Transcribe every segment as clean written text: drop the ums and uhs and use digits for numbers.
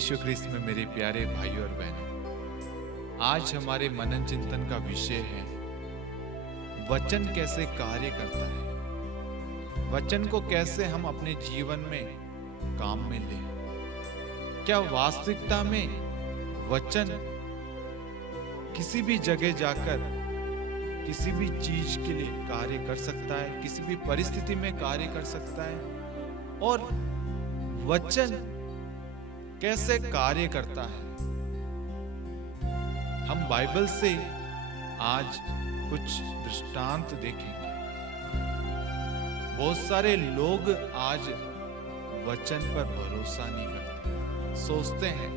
यीशु ख्रिस्त में मेरे प्यारे भाई और बहनों, आज हमारे मनन चिंतन का विषय है वचन कैसे कार्य करता है। वचन को कैसे हम अपने जीवन में काम में लें। क्या वास्तविकता में वचन किसी भी जगह जाकर किसी भी चीज के लिए कार्य कर सकता है, किसी भी परिस्थिति में कार्य कर सकता है, और वचन कैसे कार्य करता है। हम बाइबल से आज कुछ दृष्टांत देखेंगे। बहुत सारे लोग आज वचन पर भरोसा नहीं करते, सोचते हैं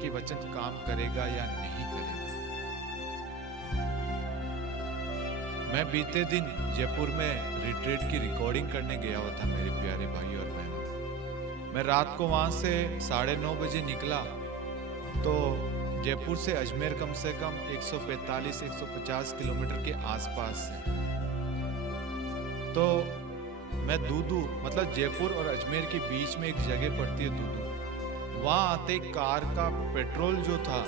कि वचन काम करेगा या नहीं करेगा। मैं बीते दिन जयपुर में रिट्रीट की रिकॉर्डिंग करने गया हुआ था मेरे प्यारे भाई और बहनों। मैं रात को वहां से 9:30 बजे निकला तो जयपुर से अजमेर कम से कम 145-150 किलोमीटर के आसपास है। तो मैं दूदू, मतलब जयपुर और अजमेर के बीच में एक जगह पड़ती है दूदू, वहां आते कार का पेट्रोल जो था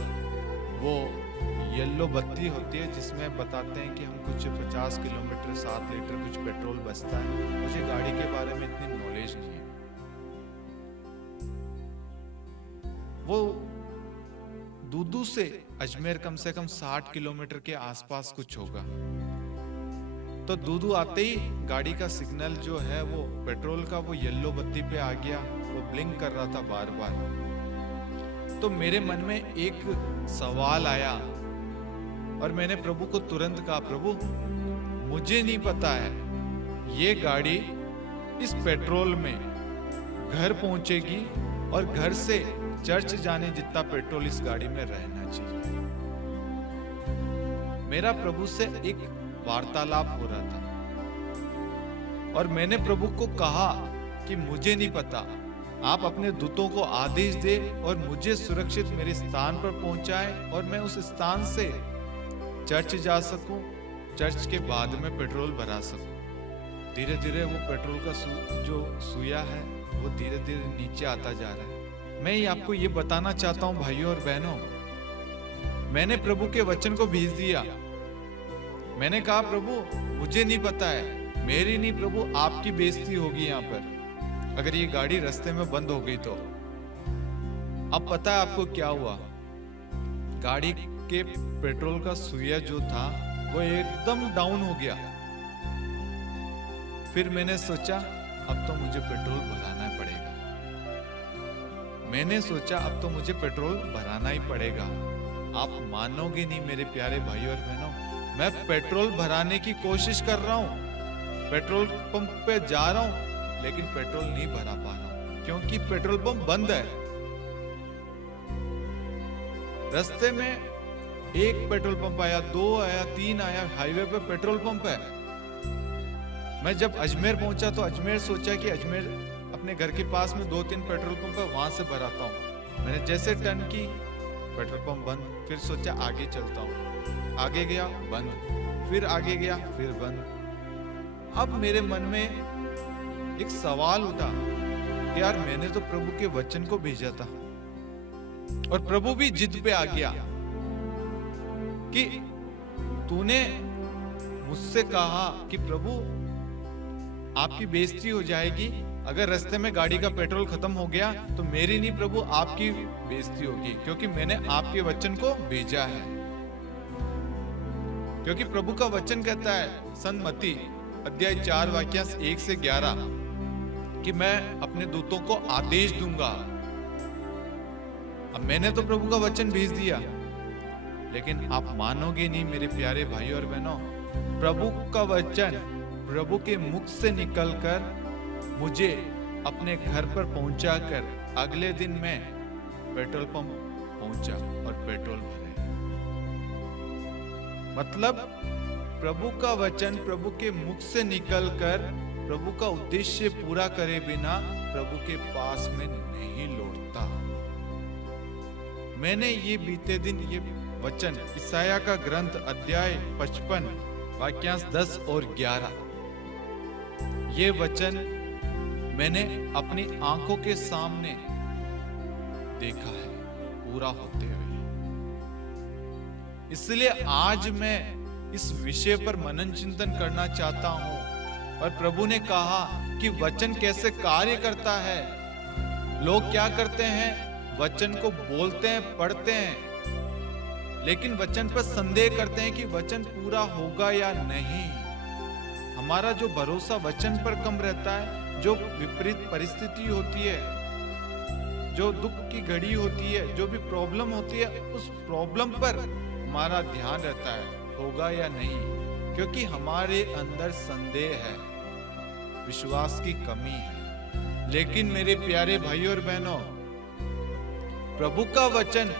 वो येलो बत्ती होती है जिसमें बताते हैं कि हम कुछ 50 किलोमीटर 7 लीटर कुछ पेट्रोल बचता है। मुझे गाड़ी के बारे में इतनी नॉलेज नहीं है। वो दूदू से अजमेर कम से कम 60 किलोमीटर के आसपास कुछ होगा। तो दूदू आते ही गाड़ी का सिग्नल जो है वो पेट्रोल का वो येलो बत्ती पे आ गया, वो ब्लिंक कर रहा था बार बार। तो मेरे मन में एक सवाल आया और मैंने प्रभु को तुरंत कहा, प्रभु मुझे नहीं पता है ये गाड़ी इस पेट्रोल में घर पहुंचेगी और घर से चर्च जाने जितना पेट्रोल इस गाड़ी में रहना चाहिए। मेरा प्रभु से एक वार्तालाप हो रहा था और मैंने प्रभु को कहा कि मुझे नहीं पता, आप अपने दूतों को आदेश दे और मुझे सुरक्षित मेरे स्थान पर पहुंचाए और मैं उस स्थान से चर्च जा सकूं, चर्च के बाद में पेट्रोल भरा सकूं। धीरे धीरे वो पेट्रोल का जो सुइया है वो धीरे धीरे नीचे आता जा रहा है। मैं आपको ये बताना चाहता हूं भाइयों और बहनों, मैंने प्रभु के वचन को भेज दिया। मैंने कहा प्रभु मुझे नहीं पता है, मेरी नहीं प्रभु आपकी बेइज्जती होगी यहाँ पर अगर ये गाड़ी रास्ते में बंद हो गई तो। अब पता है आपको क्या हुआ, गाड़ी के पेट्रोल का सुइया जो था वो एकदम डाउन हो गया। फिर मैंने सोचा अब तो मुझे पेट्रोल भराना पड़ेगा। मैंने सोचा अब तो मुझे पेट्रोल भराना ही पड़ेगा। आप मानोगे नहीं मेरे प्यारे भाई और बहनों, मैं पेट्रोल भराने की कोशिश कर रहा हूं, पेट्रोल पंप पे जा रहा हूं, लेकिन पेट्रोल नहीं भरा पा रहा हूं क्योंकि पेट्रोल पंप बंद है। रास्ते में एक पेट्रोल पंप आया, 2 आया, 3 आया, हाईवे पे पेट्रोल पंप है। मैं जब अजमेर पहुंचा तो अजमेर सोचा कि अजमेर अपने घर के पास में 2-3 पेट्रोल पंप है, वहां से भराता हूँ। मैंने जैसे टर्न की पेट्रोल पंप बंद, फिर सोचा आगे चलता हूँ, आगे गया बंद, फिर आगे गया फिर बंद। अब मेरे मन में एक सवाल उठा कि यार मैंने तो प्रभु के वचन को भेजा था और प्रभु भी जिद पे आ गया कि तूने मुझसे कहा कि प्रभु आपकी बेइज्जती हो जाएगी अगर रास्ते में गाड़ी का पेट्रोल खत्म हो गया, तो मेरी नहीं प्रभु आपकी बेइज्जती होगी क्योंकि मैंने आपके वचन को भेजा है। क्योंकि प्रभु का वचन कहता है संत मत्ती अध्याय 4 वाक्यांश 1 से 11 कि मैं अपने दूतों को आदेश दूंगा। अब मैंने तो प्रभु का वचन भेज दिया, लेकिन आप मानोगे नहीं मेरे प्यारे भाई और बहनों, प्रभु का वचन प्रभु के मुख से निकलकर मुझे अपने घर पर पहुंचाकर अगले दिन मैं पेट्रोल पंप पहुंचा और पेट्रोल भरे। मतलब प्रभु का वचन प्रभु के मुख से निकलकर प्रभु का उद्देश्य पूरा करे बिना प्रभु के पास में नहीं लौटता। मैंने ये बीते दिन ये वचन ईसाया का ग्रंथ अध्याय 55 वाक्यांश 10 और 11 ये वचन मैंने अपनी आंखों के सामने देखा है पूरा होते हुए। इसलिए आज मैं इस विषय पर मनन चिंतन करना चाहता हूं। और प्रभु ने कहा कि वचन कैसे कार्य करता है। लोग क्या करते हैं, वचन को बोलते हैं, पढ़ते हैं, लेकिन वचन पर संदेह करते हैं कि वचन पूरा होगा या नहीं। हमारा जो भरोसा वचन पर कम रहता है, जो विपरीत परिस्थिति होती है, जो दुख की घड़ी होती है, जो भी प्रॉब्लम होती है, उस प्रॉब्लम पर हमारा ध्यान रहता है होगा या नहीं, क्योंकि हमारे अंदर संदेह है, विश्वास की कमी है। लेकिन मेरे प्यारे भाइयों और बहनों, प्रभु का वचन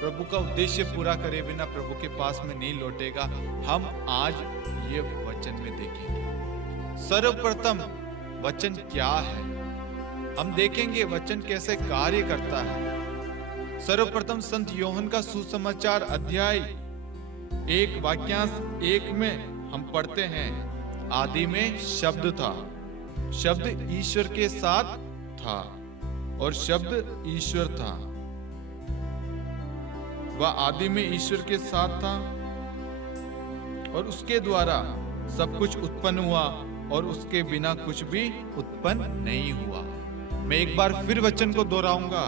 प्रभु का उद्देश्य पूरा करे बिना प्रभु के पास में नहीं लौटेगा। हम आज ये वचन में देखेंगे। सर्वप्रथम वचन क्या है, हम देखेंगे वचन कैसे कार्य करता है। सर्वप्रथम संत योहन का सुसमाचार अध्याय 1 वाक्यांश 1 में हम पढ़ते हैं, आदि में शब्द था, शब्द ईश्वर के साथ था और शब्द ईश्वर था। वह आदि में ईश्वर के साथ था और उसके द्वारा सब कुछ उत्पन्न हुआ और उसके बिना कुछ भी उत्पन्न नहीं हुआ। मैं एक बार फिर वचन को दोहराऊंगा।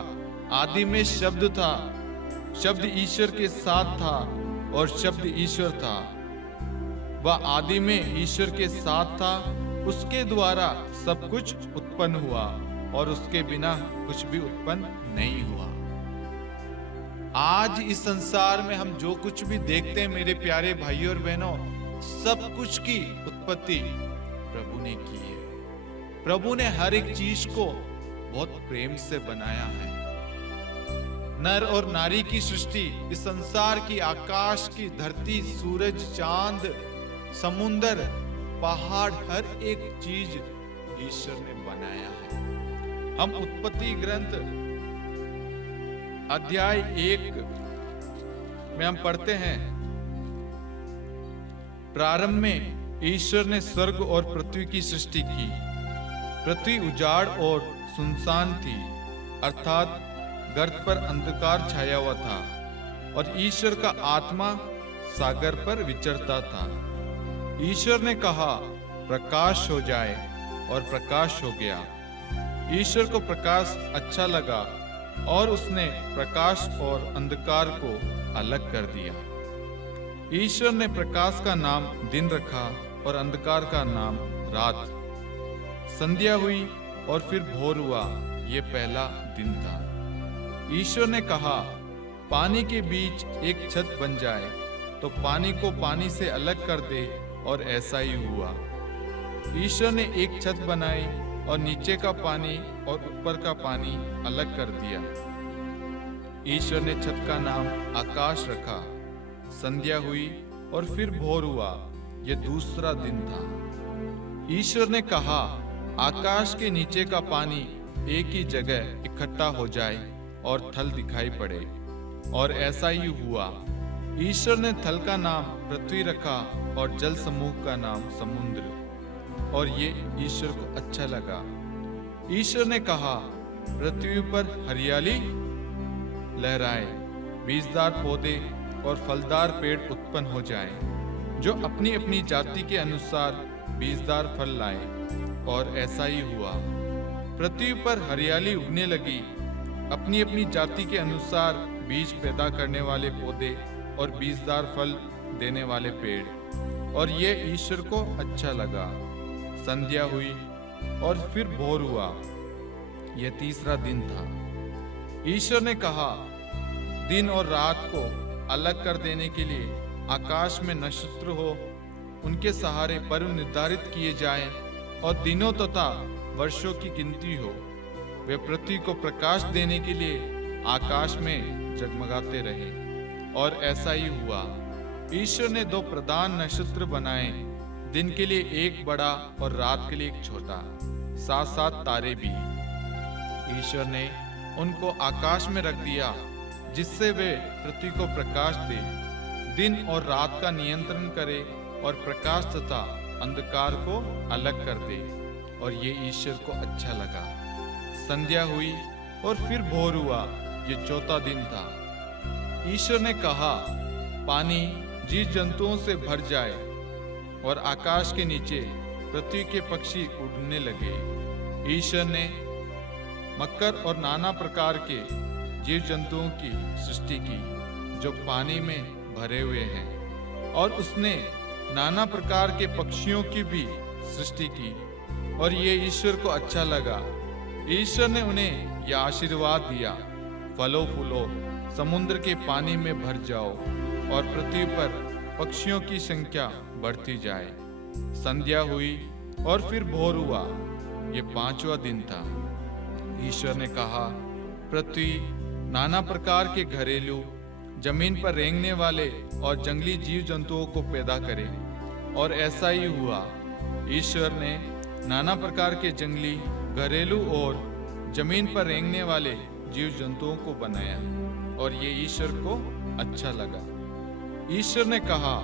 आदि में शब्द था, शब्द ईश्वर के साथ था और शब्द ईश्वर था। वह आदि में ईश्वर के साथ था, उसके द्वारा सब कुछ उत्पन्न हुआ और उसके बिना कुछ भी उत्पन्न नहीं हुआ। आज इस संसार में हम जो कुछ भी देखते हैं मेरे प्यारे भाइयों और बहनों, सब कुछ की उत्पत्ति प्रभु ने की है। प्रभु ने हर एक चीज को बहुत प्रेम से बनाया है। नर और नारी की सृष्टि, इस संसार की, आकाश की, धरती, सूरज, चांद, समुंदर, पहाड़, हर एक चीज ईश्वर ने बनाया है। हम उत्पत्ति ग्रंथ अध्याय 1 में हम पढ़ते हैं, प्रारंभ में ईश्वर ने स्वर्ग और पृथ्वी की सृष्टि की। पृथ्वी उजाड़ और सुनसान थी, अर्थात गर्त पर अंधकार छाया हुआ था और ईश्वर का आत्मा सागर पर विचरता था। ईश्वर ने कहा, प्रकाश हो जाए, और प्रकाश हो गया। ईश्वर को प्रकाश अच्छा लगा और उसने प्रकाश और अंधकार को अलग कर दिया। ईश्वर ने प्रकाश का नाम दिन रखा और अंधकार का नाम रात। संध्या हुई और फिर भोर हुआ, ये पहला दिन था। ईश्वर ने कहा, पानी के बीच एक छत बन जाए, तो पानी को पानी से अलग कर दे, और ऐसा ही हुआ। ईश्वर ने एक छत बनाई और नीचे का पानी और ऊपर का पानी अलग कर दिया। ईश्वर ने छत का नाम आकाश रखा। संध्या हुई और फिर भोर हुआ, यह दूसरा दिन था। ईश्वर ने कहा, आकाश के नीचे का पानी एक ही जगह इकट्ठा हो जाए और थल दिखाई पड़े, और ऐसा ही हुआ। ईश्वर ने थल का नाम पृथ्वी रखा और जल समूह का नाम समुद्र, और ये ईश्वर को अच्छा लगा। ईश्वर ने कहा, पृथ्वी पर हरियाली लहराए, बीजदार पौधे और फलदार पेड़ उत्पन्न हो जाएं, जो अपनी अपनी जाति के अनुसार बीजदार फल लाए, और ऐसा ही हुआ। पृथ्वी पर हरियाली उगने लगी, अपनी अपनी जाति के अनुसार बीज पैदा करने वाले पौधे और बीजदार फल देने वाले पेड़, और ये ईश्वर को अच्छा लगा। संध्या हुई और फिर भोर हुआ, यह तीसरा दिन था। ईश्वर ने कहा, दिन और रात को अलग कर देने के लिए आकाश में नक्षत्र हो, उनके सहारे पर्व निर्धारित किए जाएं, और दिनों तथा वर्षों की गिनती हो। वे पृथ्वी को प्रकाश देने के लिए आकाश में जगमगाते रहे, और ऐसा ही हुआ। ईश्वर ने 2 प्रधान नक्षत्र बनाए, दिन के लिए एक बड़ा और रात के लिए एक छोटा, 7-7 तारे भी। ईश्वर ने उनको आकाश में रख दिया, जिससे वे पृथ्वी को प्रकाश दे, दिन और रात का नियंत्रण करे, और प्रकाश तथा अंधकार को अलग कर दे, और ये ईश्वर को अच्छा लगा। संध्या हुई और फिर भोर हुआ, ये चौथा दिन था। ईश्वर ने कहा, पानी जीव जंतुओं से भर जाए और आकाश के नीचे पृथ्वी के पक्षी उड़ने लगे। ईश्वर ने मकर और नाना प्रकार के जीव जंतुओं की सृष्टि की जो पानी में भरे हुए हैं, और उसने नाना प्रकार के पक्षियों की भी सृष्टि की, और ये ईश्वर को अच्छा लगा। ईश्वर ने उन्हें यह आशीर्वाद दिया, फलो फूलो, समुद्र के पानी में भर जाओ और पृथ्वी पर पक्षियों की संख्या बढ़ती जाए। संध्या हुई और फिर भोर हुआ, ये पांचवा दिन था। ईश्वर ने कहा, पृथ्वी नाना प्रकार के घरेलू, जमीन पर रेंगने वाले और जंगली जीव जंतुओं को पैदा करे, और ऐसा ही हुआ। ईश्वर ने नाना प्रकार के जंगली, घरेलू और जमीन पर रेंगने वाले जीव जंतुओं को बनाया, और ये ईश्वर को अच्छा लगा। ईश्वर ने कहा,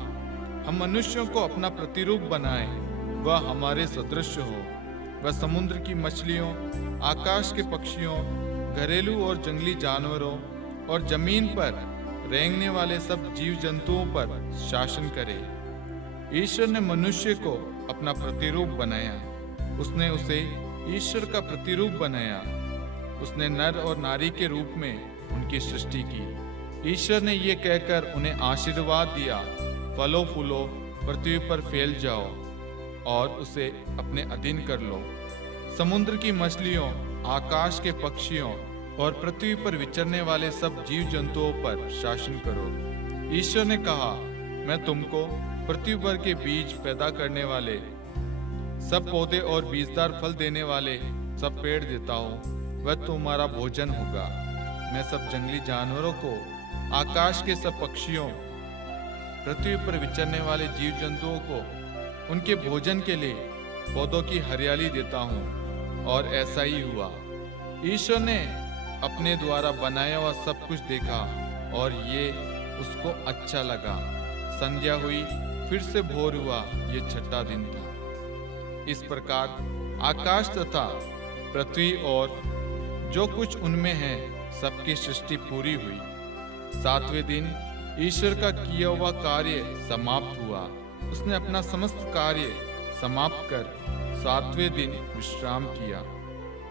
हम मनुष्यों को अपना प्रतिरूप बनाएं, वह हमारे सदृश हो। वह समुद्र की मछलियों, आकाश के पक्षियों, घरेलू और जंगली जानवरों और जमीन पर रेंगने वाले सब जीव जंतुओं पर शासन करे। ईश्वर ने मनुष्य को अपना प्रतिरूप बनाया, उसने उसे ईश्वर का प्रतिरूप बनाया। उसने नर और नारी के रूप में उनकी सृष्टि की। ईश्वर ने ये कहकर उन्हें आशीर्वाद दिया, फलो फूलो, पृथ्वी पर फैल जाओ और उसे अपने अधीन कर लो। समुद्र की मछलियों, आकाश के पक्षियों और पृथ्वी पर विचरने वाले सब जीव जंतुओं पर शासन करो। ईश्वर ने कहा, मैं तुमको पृथ्वी पर के बीज पैदा करने वाले सब पौधे और बीजदार फल देने वाले सब पेड़ देता हूँ, वह तुम्हारा भोजन होगा। मैं सब जंगली जानवरों को, आकाश के सब पक्षियों, पृथ्वी पर विचरने वाले जीव जंतुओं को उनके भोजन के लिए पौधों की हरियाली देता हूँ, और ऐसा ही हुआ। ईश्वर ने अपने द्वारा बनाया हुआ सब कुछ देखा, और ये उसको अच्छा लगा। संध्या हुई, फिर से भोर हुआ, ये छठा दिन था। इस प्रकार आकाश तथा पृथ्वी और जो कुछ उनमें है सबकी सृष्टि पूरी हुई। सातवें दिन ईश्वर का किया हुआ कार्य समाप्त हुआ। उसने अपना समस्त कार्य समाप्त कर सातवें दिन विश्राम किया।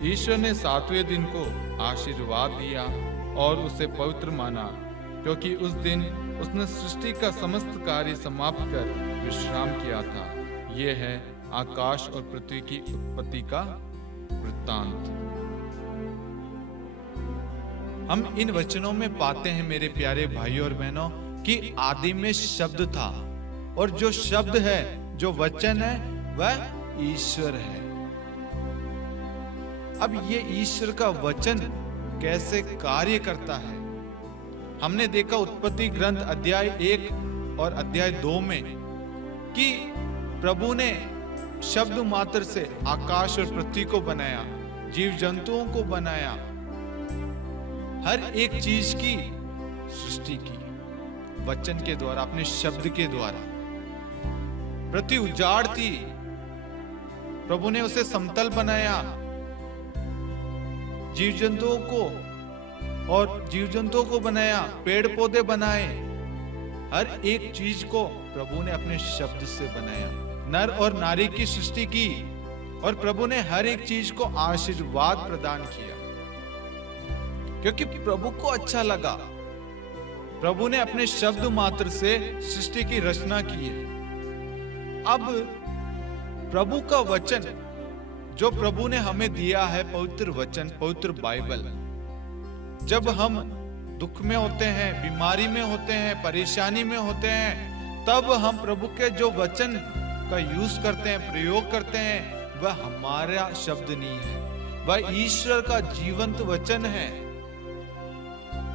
ईश्वर ने सातवें दिन को आशीर्वाद दिया और उसे पवित्र माना, क्योंकि उस दिन उसने सृष्टि का समस्त कार्य समाप्त कर विश्राम किया था। यह है आकाश और पृथ्वी की उत्पत्ति का वृत्तांत। हम इन वचनों में पाते हैं मेरे प्यारे भाइयों और बहनों कि आदि में शब्द था, और जो शब्द है, जो वचन है, वह ईश्वर है। अब ये ईश्वर का वचन कैसे कार्य करता है? हमने देखा उत्पत्ति ग्रंथ अध्याय 1 और अध्याय 2 में कि प्रभु ने शब्द मात्र से आकाश और पृथ्वी को बनाया, जीव जंतुओं को बनाया, हर एक चीज की सृष्टि की वचन के द्वारा, अपने शब्द के द्वारा। पृथ्वी उजाड़ थी, प्रभु ने उसे समतल बनाया। जीव जंतुओं को बनाया, पेड़ पौधे बनाए, हर एक चीज को प्रभु ने अपने शब्द से बनाया। नर और नारी की सृष्टि की, और प्रभु ने हर एक चीज को आशीर्वाद प्रदान किया, क्योंकि प्रभु को अच्छा लगा। प्रभु ने अपने शब्द मात्र से सृष्टि की रचना की है। अब प्रभु का वचन जो प्रभु ने हमें दिया है, पवित्र वचन, पवित्र बाइबल, जब हम दुख में होते हैं, बीमारी में होते हैं, परेशानी में होते हैं, तब हम प्रभु के जो वचन का यूज करते हैं, प्रयोग करते हैं, वह हमारा शब्द नहीं है, वह ईश्वर का जीवंत वचन है।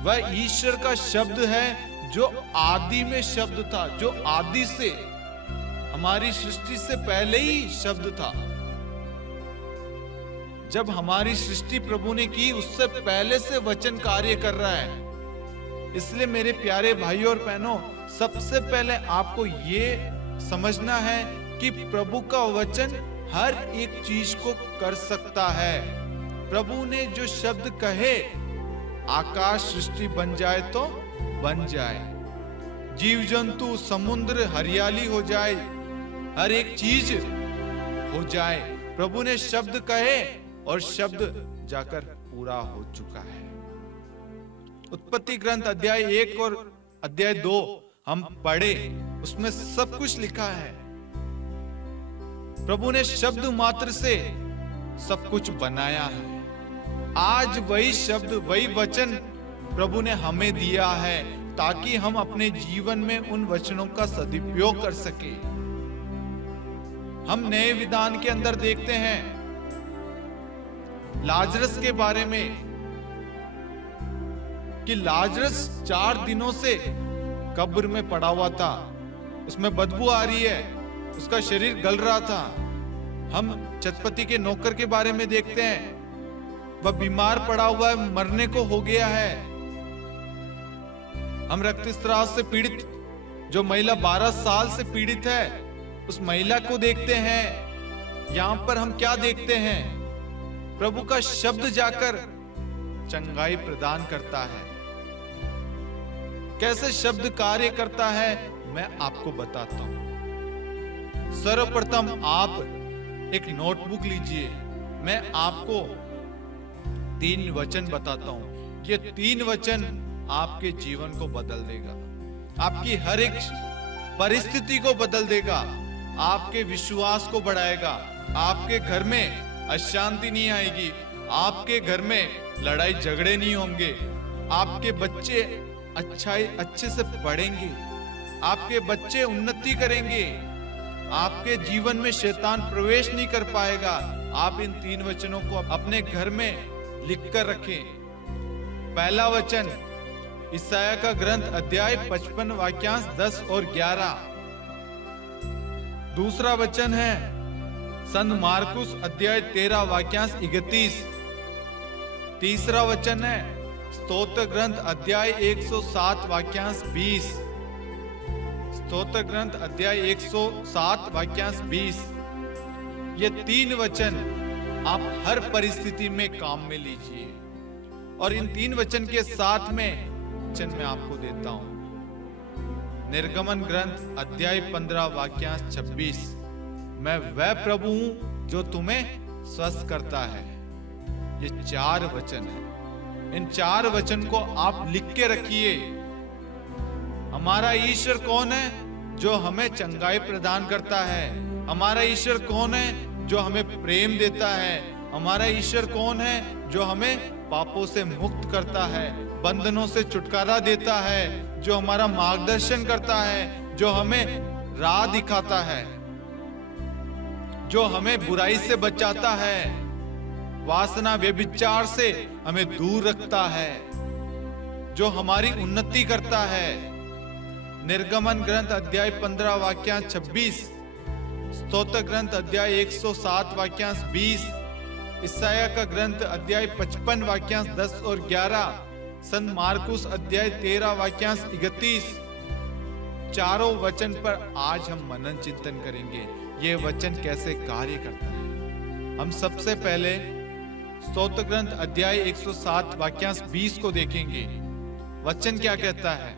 वह ईश्वर का शब्द है जो आदि में शब्द था, जो आदि से, हमारी सृष्टि से पहले ही शब्द था। जब हमारी सृष्टि प्रभु ने की, उससे पहले से वचन कार्य कर रहा है। इसलिए मेरे प्यारे भाइयों और बहनों, सबसे पहले आपको ये समझना है कि प्रभु का वचन हर एक चीज को कर सकता है। प्रभु ने जो शब्द कहे आकाश सृष्टि बन जाए तो बन जाए, जीव जंतु, समुद्र, हरियाली हो जाए, हर एक चीज हो जाए। प्रभु ने शब्द कहे और शब्द जाकर पूरा हो चुका है। उत्पत्ति ग्रंथ अध्याय 1 और अध्याय 2 हम पढ़े, उसमें सब कुछ लिखा है। प्रभु ने शब्द मात्र से सब कुछ बनाया है। आज वही शब्द, वही वचन प्रभु ने हमें दिया है ताकि हम अपने जीवन में उन वचनों का सदुपयोग कर सके। हम नए विधान के अंदर देखते हैं लाजरस के बारे में कि लाजरस 4 दिनों से कब्र में पड़ा हुआ था, उसमें बदबू आ रही है, उसका शरीर गल रहा था। हम चतपति के नौकर के बारे में देखते हैं, वह बीमार पड़ा हुआ है, मरने को हो गया है। हम रक्तस्राव से पीड़ित जो महिला 12 साल से पीड़ित है, उस महिला को देखते हैं। यहां पर हम क्या देखते हैं? प्रभु का शब्द जाकर चंगाई प्रदान करता है। कैसे शब्द कार्य करता है मैं आपको बताता हूं। सर्वप्रथम आप एक नोटबुक लीजिए, मैं आपको 3 वचन बताता हूं। ये 3 वचन आपके जीवन को बदल देगा, आपकी हर एक परिस्थिति को बदल देगा, आपके विश्वास को बढ़ाएगा। आपके घर में अशांति नहीं आएगी, आपके घर में लड़ाई झगड़े नहीं होंगे, आपके बच्चे अच्छे से पढ़ेंगे, आपके बच्चे उन्नति करेंगे, आपके जीवन में शैतान प्रवेश नहीं कर पाएगा। आप इन 3 वचनों को अपने घर में लिखकर रखें। पहला वचन यशायाह का ग्रंथ अध्याय 55 वाक्यांश 10 और 11। दूसरा वचन है संत मार्कुस अध्याय 13 वाक्यांश 31। तीसरा वचन है स्तोत्र ग्रंथ अध्याय 107 वाक्यांश 20। स्तोत्र ग्रंथ अध्याय 107 वाक्यांश 20। ये 3 वचन आप हर परिस्थिति में काम में लीजिए। और इन 3 वचन के साथ में वचन मैं आपको देता हूं। निर्गमन ग्रंथ अध्याय 15 वाक्यांश 26। मैं वह प्रभु हूं जो तुम्हें स्वस्थ करता है। ये 4 वचन है। इन 4 वचन को आप लिख के रखिए। हमारा ईश्वर कौन है? जो हमें चंगाई प्रदान करता है। हमारा ईश्वर कौन है? जो हमें प्रेम देता है। हमारा ईश्वर कौन है? जो हमें पापों से मुक्त करता है, बंधनों से छुटकारा देता है, जो हमारा मार्गदर्शन करता है, जो हमें राह दिखाता है, जो हमें बुराई से बचाता है, वासना व्यभिचार से हमें दूर रखता है, जो हमारी उन्नति करता है। निर्गमन ग्रंथ अध्याय 15 वाक्यांश 26, स्तोत्र ग्रंथ अध्याय 107 वाक्यांश 20, यशायाह का ग्रंथ अध्याय 55 वाक्यांश 10 और 11, संत मार्कुस अध्याय 13 वाक्यांश 31। चारों वचन पर आज हम मनन चिंतन करेंगे। ये वचन कैसे कार्य करता है। हम सबसे पहले स्तोत्र ग्रंथ अध्याय 107 वाक्यांश 20 को देखेंगे। वचन क्या कहता है?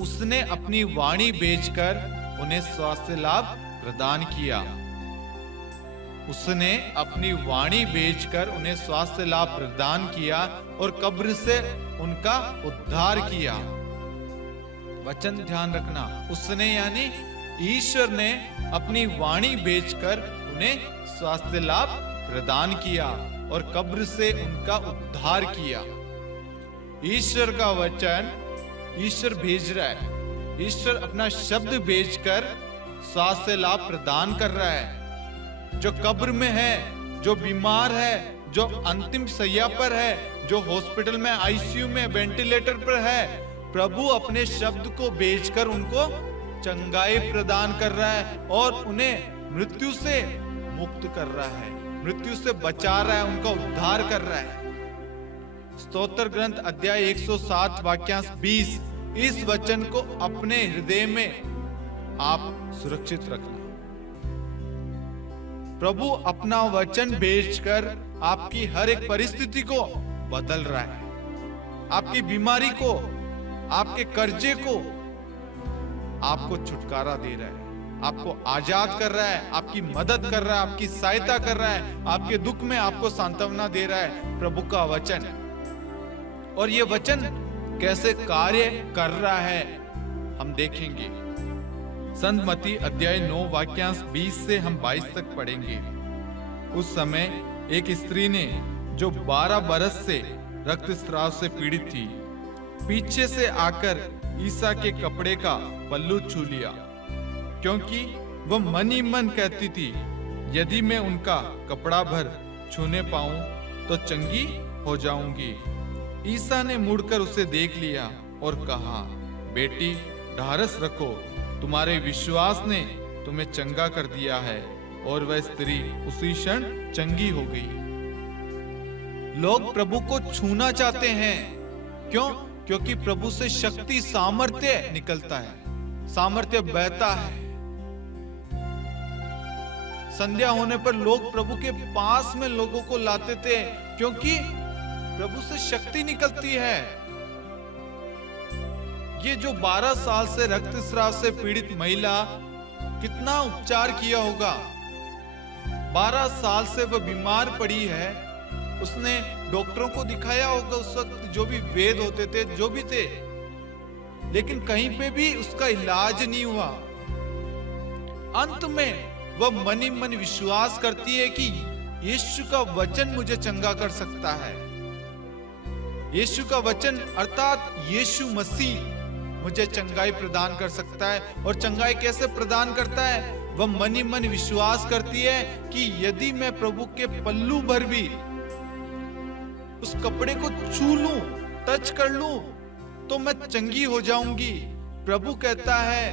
उसने अपनी वाणी भेजकर उन्हें स्वास्थ्य लाभ प्रदान किया। उसने अपनी वाणी भेजकर उन्हें स्वास्थ्य लाभ प्रदान किया और कब्र से उनका उद्धार किया। वचन ध्यान रखना, उसने यानी ईश्वर ने अपनी वाणी भेजकर उन्हें स्वास्थ्य लाभ प्रदान किया और कब्र से उनका उद्धार किया। ईश्वर का वचन ईश्वर भेज रहा है। ईश्वर अपना शब्द भेजकर स्वास्थ्य लाभ प्रदान कर रहा है। जो कब्र में है, जो बीमार है, जो अंतिम सैया पर है, जो हॉस्पिटल में आईसीयू में वेंटिलेटर पर है, प्रभु अपने शब्द को भेजकर उनको चंगाई प्रदान कर रहा है और उन्हें मृत्यु से मुक्त कर रहा है, मृत्यु से बचा रहा है, उनका उद्धार कर रहा है। स्तोत्र ग्रंथ अध्याय 107 वाक्यांश 20। इस वचन को अपने हृदय में आप सुरक्षित रखना। प्रभु अपना वचन भेजकर आपकी हर एक परिस्थिति को बदल रहा है, आपकी बीमारी को, आपके कर्जे को आपको छुटकारा दे रहा है, आपको आजाद कर रहा है, आपकी मदद कर रहा है, आपकी सहायता कर रहा है, आपके दुख में आपको सांत्वना दे रहा है प्रभु का वचन। और ये वचन कैसे कार्य कर रहा है हम देखेंगे। संत मत्ती अध्याय 9 वाक्यांश 20 से हम 22 तक पढ़ेंगे। उस समय एक स्त्री ने, जो 12 बरस से रक्तस्राव से पीड़ित थी, पीछे से आकर ईसा के कपड़े का पल्लू छू लिया, क्योंकि वह मन ही मन कहती थी, यदि मैं उनका कपड़ा भर छूने पाऊं तो चंगी हो जाऊंगी। ईसा ने मुड़कर उसे देख लिया और कहा, बेटी ढारस रखो, तुम्हारे विश्वास ने तुम्हें चंगा कर दिया है। और वह स्त्री उसी क्षण चंगी हो गई। लोग प्रभु को छूना चाहते हैं, क्यों? क्योंकि प्रभु से शक्ति, सामर्थ्य निकलता है, सामर्थ्य बहता है। संध्या होने पर लोग प्रभु के पास में लोगों को लाते थे, क्योंकि प्रभु से शक्ति निकलती है। ये जो 12 साल से रक्तस्राव से पीड़ित महिला, कितना उपचार किया होगा। 12 साल से वह बीमार पड़ी है, उसने डॉक्टरों को दिखाया होगा उस वक्त, जो भी वेद होते थे, जो भी थे, लेकिन कहीं पे भी उसका इलाज नहीं हुआ। अंत में वह मन ही मन विश्वास करती है कि यीशु का वचन मुझे चंगा कर सकता है। यीशु का वचन अर्थात यीशु मसीह मुझे चंगाई प्रदान कर सकता है। और चंगाई कैसे प्रदान करता है? वह मन ही मन विश्वास करती है कि यदि मैं प्रभु के पल्लू भर भी उस कपड़े को छू लूं, टच कर लूं, तो मैं चंगी हो जाऊंगी। प्रभु कहता है,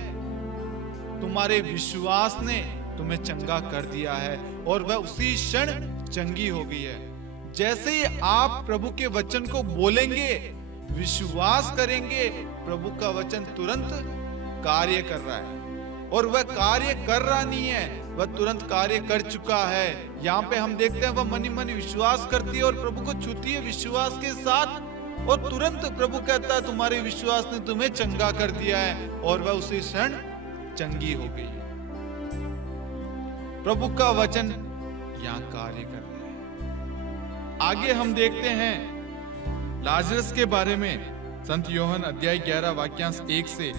तुम्हारे विश्वास ने तुम्हें चंगा कर दिया है। और वह उसी क्षण चंगी हो गई है। जैसे ही आप प्रभु के वचन को बोलेंगे, विश्वास करेंगे, प्रभु का वचन तुरंत कार्य कर रहा है। और वह कार्य कर रहा नहीं है, वह तुरंत कार्य कर चुका है। यहाँ पे हम देखते हैं, वह मन ही मन विश्वास करती है और प्रभु को छूती है विश्वास के साथ, और तुरंत प्रभु कहता है, तुम्हारे विश्वास ने तुम्हें चंगा कर दिया है। और वह उसी क्षण चंगी हो गई। प्रभु का वचन यहाँ कार्य कर रहा है। आगे हम देखते हैं लाजरस के बारे में। संत योहन अध्याय 11 वाक्यांश 1 से,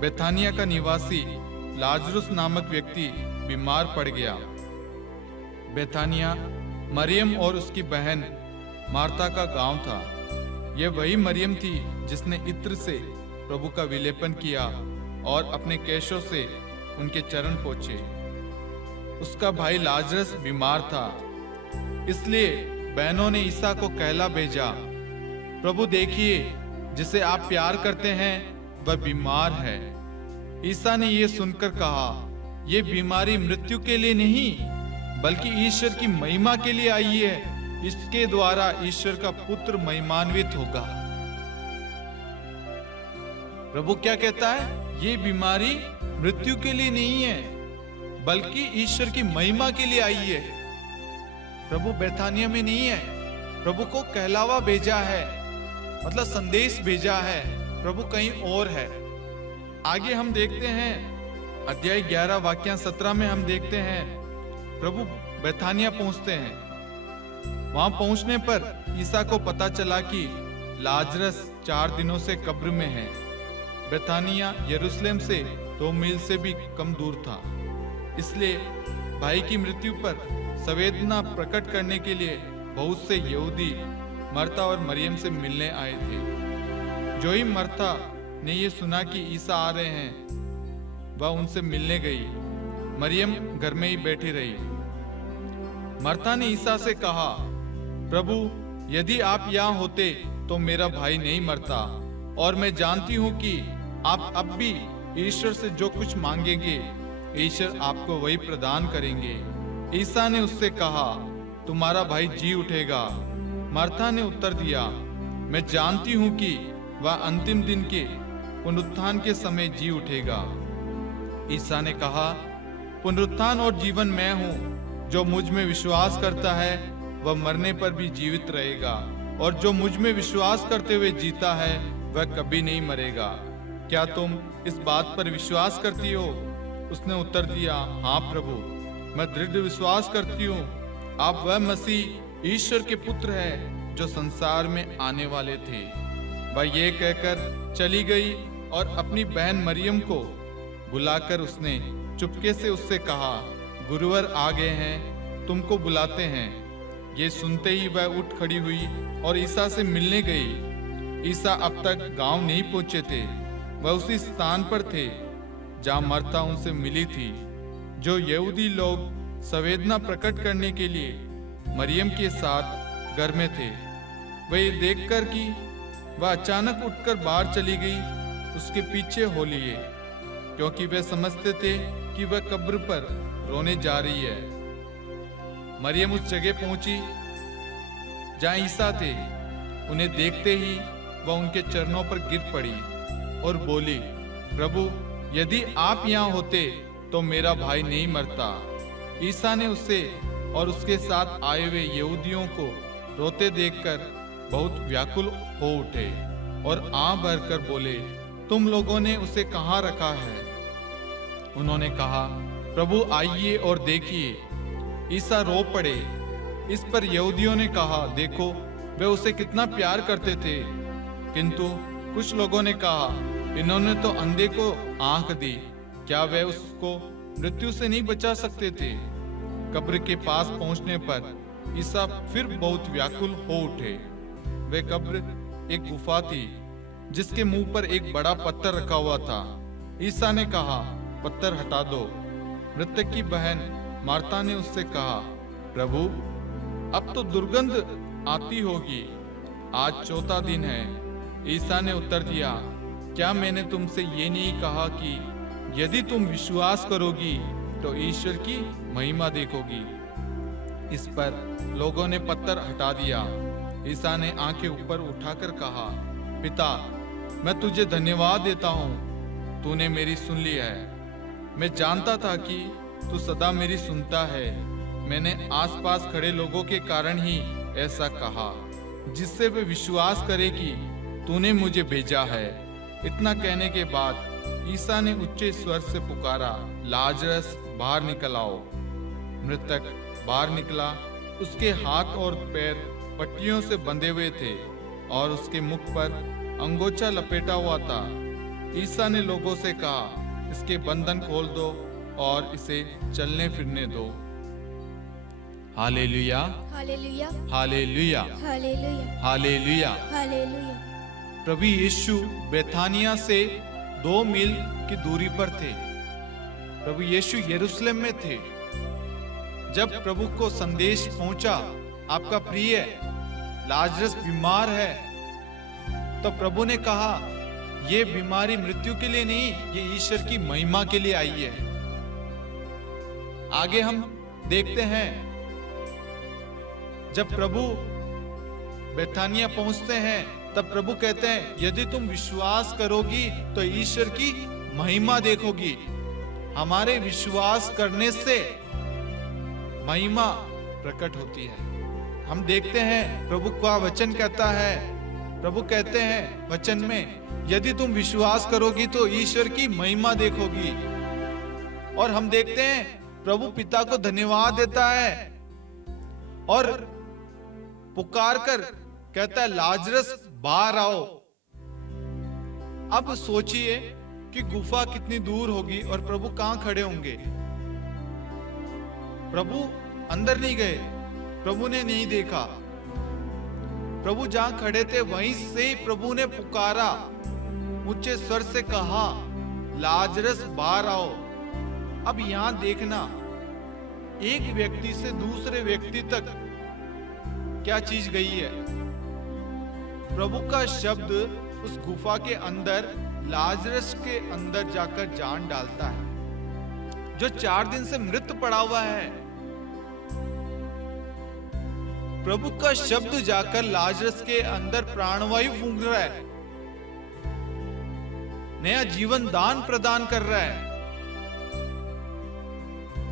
बेथानिया का निवासी लाजरस नामक व्यक्ति बीमार पड़ गया। बेथानिया मरियम और उसकी बहन मार्था का गांव था। यह वही मरियम थी जिसने इत्र से प्रभु का विलेपन किया और अपने केशों से उनके चरण पोंछे। उसका भाई लाजरस बीमार था, इसलिए बहनों ने ईसा को कहला भेजा, प्रभु देखिए, जिसे आप प्यार करते हैं वह बीमार है। ईसा ने यह सुनकर कहा, यह बीमारी मृत्यु के लिए नहीं, बल्कि ईश्वर की महिमा के लिए आई है। इसके द्वारा ईश्वर का पुत्र महिमान्वित होगा। प्रभु क्या कहता है? ये बीमारी मृत्यु के लिए नहीं है, बल्कि ईश्वर की महिमा के लिए आई है। प्रभु बेथानिया में नहीं है, प्रभु को कहलावा भेजा है, मतलब संदेश भेजा है। प्रभु कहीं और है। आगे हम देखते हैं अध्याय 11 वाक्य 17 में हम देखते हैं प्रभु बेथानिया पहुंचते हैं। वहां पहुंचने पर ईसा को पता चला कि लाजरस 4 दिनों से कब्र में है। बेथानिया यरूशलेम से 2 मील से भी कम दूर था, इसलिए भाई की मृत्यु पर संवेदना प्रकट करने के लिए बहुत से यहूदी मर्ता और मरियम से मिलने आए थे। जो ही मर्ता ने ये सुना कि ईसा आ रहे हैं, वह उनसे मिलने गई। मरियम घर में ही बैठी रही। मर्ता ने ईसा से कहा, प्रभु यदि आप यहाँ होते तो मेरा भाई नहीं मरता, और मैं जानती हूँ कि आप अब भी ईश्वर से जो कुछ मांगेंगे ईश्वर आपको वही प्रदान करेंगे। ईसा ने उससे कहा, तुम्हारा भाई जी उठेगा। मार्था ने उत्तर दिया, मैं जानती हूँ कि वह अंतिम दिन के पुनरुत्थान के समय जी उठेगा। ईसा ने कहा, पुनरुत्थान और जीवन मैं हूँ। जो मुझ में विश्वास करता है वह मरने पर भी जीवित रहेगा, और जो मुझ में विश्वास करते हुए जीता है वह कभी नहीं मरेगा। क्या तुम इस बात पर विश्वास करती हो? उसने उत्तर दिया, हाँ प्रभु, मैं दृढ़ विश्वास करती हूँ आप वह मसीह ईश्वर के पुत्र है जो संसार में आने वाले थे। वह ये कहकर चली गई और अपनी बहन मरियम को बुलाकर उसने चुपके से उससे कहा, गुरुवर आ गए हैं, तुमको बुलाते हैं। ये सुनते ही वह उठ खड़ी हुई और ईसा से मिलने गई। ईसा अब तक गांव नहीं पहुंचे थे, वह उसी स्थान पर थे जहां मर्ता उनसे मिली थी। जो यहूदी लोग संवेदना प्रकट करने के लिए मरियम के साथ घर में थे, वह ये देखकर कि वह अचानक उठकर बाहर चली गई, उसके पीछे हो लिए, क्योंकि वे समझते थे कि वह कब्र पर रोने जा रही है। मरियम उस जगह पहुंची जहां ईसा थे। उन्हें देखते ही वह उनके चरणों पर गिर पड़ी और बोली, प्रभु, यदि आप यहाँ होते तो मेरा भाई नहीं मरता। ईसा ने उसे और उसके साथ आए हुए यहूदियों को रोते देखकर बहुत व्याकुल हो उठे और आह भरकर बोले, तुम लोगों ने उसे कहाँ रखा है? उन्होंने कहा, प्रभु आइए और देखिए। ईसा रो पड़े। इस पर यहूदियों ने कहा, देखो वे उसे कितना प्यार करते थे। किंतु कुछ लोगों ने कहा, इन्होंने तो अंधे को आंख दी, क्या वे उसको मृत्यु से नहीं बचा सकते थे? कब्र के पास पहुंचने पर ईसा फिर बहुत व्याकुल हो उठे। वे कब्र एक गुफा थी जिसके मुंह पर एक बड़ा पत्थर रखा हुआ था। ईसा ने कहा, पत्थर हटा दो। मृतक की बहन मार्ता ने उससे कहा, प्रभु, अब तो दुर्गंध आती होगी, आज चौथा दिन है। ईसा ने उत्तर दिया, क्या मैंने तुमसे ये नहीं कहा कि यदि तुम विश्वास करोगी तो ईश्वर की महिमा देखोगी? इस पर लोगों ने पत्थर हटा दिया। ईसा ने आंखें ऊपर उठाकर कहा, पिता, मैं तुझे धन्यवाद देता हूँ, तूने मेरी सुन ली है। मैं जानता था कि तू सदा मेरी सुनता है। मैंने आसपास खड़े लोगों के कारण ही ऐसा कहा, जिससे वे विश्वास करे कि तूने मुझे भेजा है। इतना कहने के बाद ईसा ने उच्च स्वर से पुकारा, लाजरस बाहर निकल आओ। मृतक बाहर निकला। उसके हाथ और पैर पट्टियों से बंधे हुए थे और उसके मुख पर अंगोछा लपेटा हुआ था। ईसा ने लोगों से कहा, इसके बंधन खोल दो और इसे चलने फिरने दो। Hallelujah, hallelujah, hallelujah, hallelujah, hallelujah. Hallelujah. प्रभु यीशु बेथानिया से 2 मील की दूरी पर थे। प्रभु यीशु यरूशलेम में थे। जब प्रभु को संदेश पहुंचा, आपका प्रिय लाजरस बीमार है, तो प्रभु ने कहा, ये बीमारी मृत्यु के लिए नहीं, ये ईश्वर की महिमा के लिए आई है। आगे हम देखते हैं, जब प्रभु बेथानिया पहुंचते हैं, तब प्रभु कहते हैं, यदि तुम विश्वास करोगी तो ईश्वर की महिमा देखोगी। हमारे विश्वास करने से महिमा प्रकट होती है। हम देखते हैं, प्रभु का वचन कहता है, प्रभु कहते हैं वचन में, यदि तुम विश्वास करोगी तो ईश्वर की महिमा देखोगी। और हम देखते हैं, प्रभु पिता को धन्यवाद देता है और पुकार कर कहता है, लाजरस बाहर आओ। अब सोचिए कि गुफा कितनी दूर होगी और प्रभु कहां खड़े होंगे। प्रभु अंदर नहीं गए, प्रभु ने नहीं देखा। प्रभु जहां खड़े थे वहीं से ही प्रभु ने पुकारा, ऊंचे स्वर से कहा, लाजरस बाहर आओ। अब यहां देखना, एक व्यक्ति से दूसरे व्यक्ति तक क्या चीज गई है। प्रभु का शब्द उस गुफा के अंदर लाजरस के अंदर जाकर जान डालता है, जो 4 दिन से मृत पड़ा हुआ है। प्रभु का शब्द जाकर लाजरस के अंदर प्राणवायु फूंक रहा है, नया जीवन दान प्रदान कर रहा है।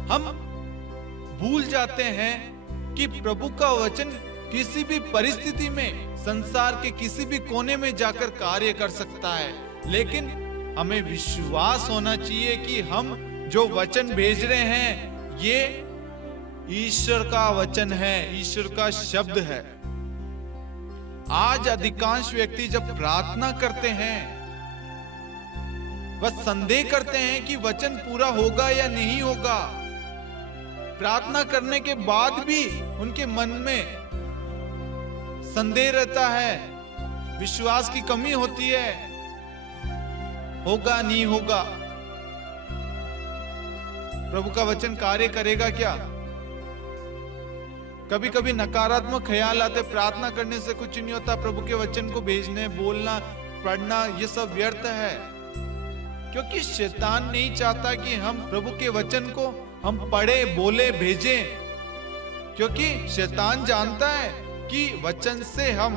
हम भूल जाते हैं कि प्रभु का वचन किसी भी परिस्थिति में संसार के किसी भी कोने में जाकर कार्य कर सकता है, लेकिन हमें विश्वास होना चाहिए कि हम जो वचन भेज रहे हैं ये ईश्वर का वचन है, ईश्वर का शब्द है। आज अधिकांश व्यक्ति जब प्रार्थना करते हैं बस संदेह करते हैं कि वचन पूरा होगा या नहीं होगा। प्रार्थना करने के बाद भी उनके मन में संदेह रहता है, विश्वास की कमी होती है, होगा नहीं होगा, प्रभु का वचन कार्य करेगा क्या। कभी कभी नकारात्मक ख्याल आते, प्रार्थना करने से कुछ नहीं होता, प्रभु के वचन को भेजने, बोलना, पढ़ना ये सब व्यर्थ है, क्योंकि शैतान नहीं चाहता कि हम प्रभु के वचन को हम पढ़े, बोले, भेजें, क्योंकि शैतान जानता है कि वचन से हम